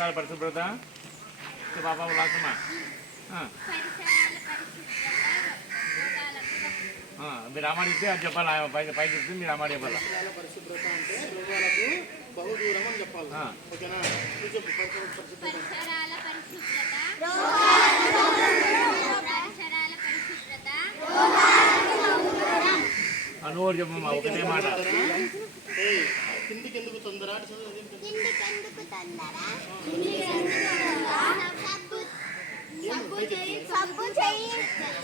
పరిసరాల పరిశుభ్రత పాప లాసమ్మా మీరు అమ్మాడి ఇస్తే అది చెప్పాలి పైకి చెప్తే మీరు అమ్మాడి చెప్పాలి. పరిశుభ్రత అంటే రోగాలకు బహుదూరం అని చెప్పాలి. ఓకేనా? చెప్పు పరిసరాల పరిశుభ్రత నువ్వు చెప్పమ్మా ఒకటే మాట. కిందికి ఎందుకు తొందర?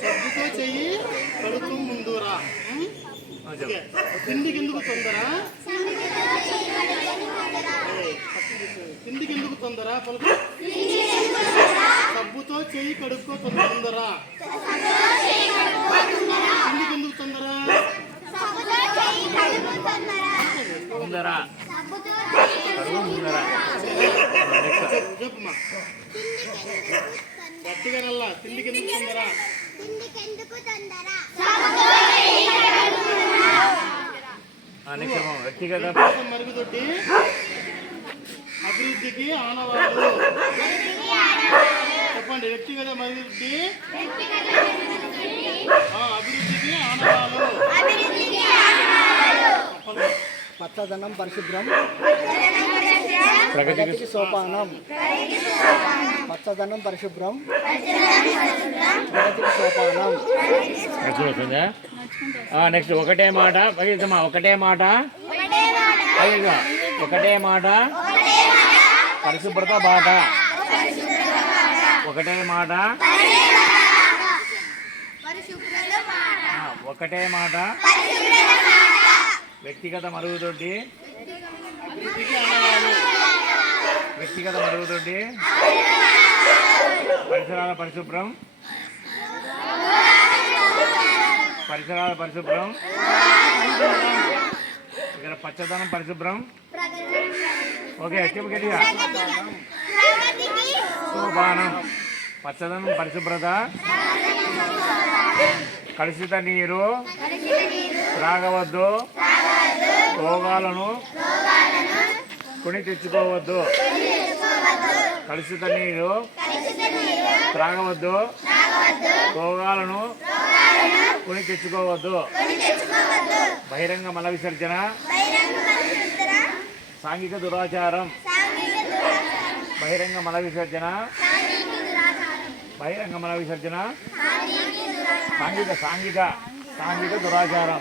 సబ్బుతో చెయ్యి కడుపు ముందురా. కిందికి ఎందుకు తొందర? కిందికి ఎందుకు తొందర? పలుకు. సబ్బుతో చెయ్యి కడుక్కో తొందర. కిందికి ఎందుకు తొందర? ముందరా చెప్పమ్మా గట్టిగా నల్లా. కిందికి ఎందుకు తొందర? వ్యక్తిగత మరుగుదొడ్డి అభివృద్ధికి ఆనవాళ్ళు. చెప్పండి. వ్యక్తిగత మరుగుదొడ్డి అభివృద్ధికి ఆనవాళ్ళు. పచ్చదనం పరిశుభ్రం ప్రగతికి సోపానం. పచ్చదనం పరిశుభ్రం ప్రగతికి సోపానం. నెక్స్ట్ ఒకటే మాట పగిలితమ్మా. ఒకటే మాట ఒకటే మాట పరిశుభ్రత బాట. ఒకటే మాట ఒకటే మాట వ్యక్తిగత మరుగుదొడ్డి వ్యక్తిగత మరుగుదొడ్డి పరిసరాల పరిశుభ్రం పరిసరాల పరిశుభ్రం ఇక్కడ పచ్చదనం పరిశుభ్రం. ఓకే చెప్పు గట్టిగా. సోపానం పచ్చదనం పరిశుభ్రత కలుషిత నీరు త్రాగవద్దు. రోగాలను కొని తెచ్చుకోవద్దు. కలుషిత నీరు త్రాగవద్దు. రోగాలను కొని తెచ్చుకోవద్దు. బహిరంగ మల విసర్జన సాంఘిక దురాచారం. బహిరంగ మల విసర్జన బహిరంగ మల విసర్జన సాంఘిక సాంఘిక సాంఘిక దురాచారం.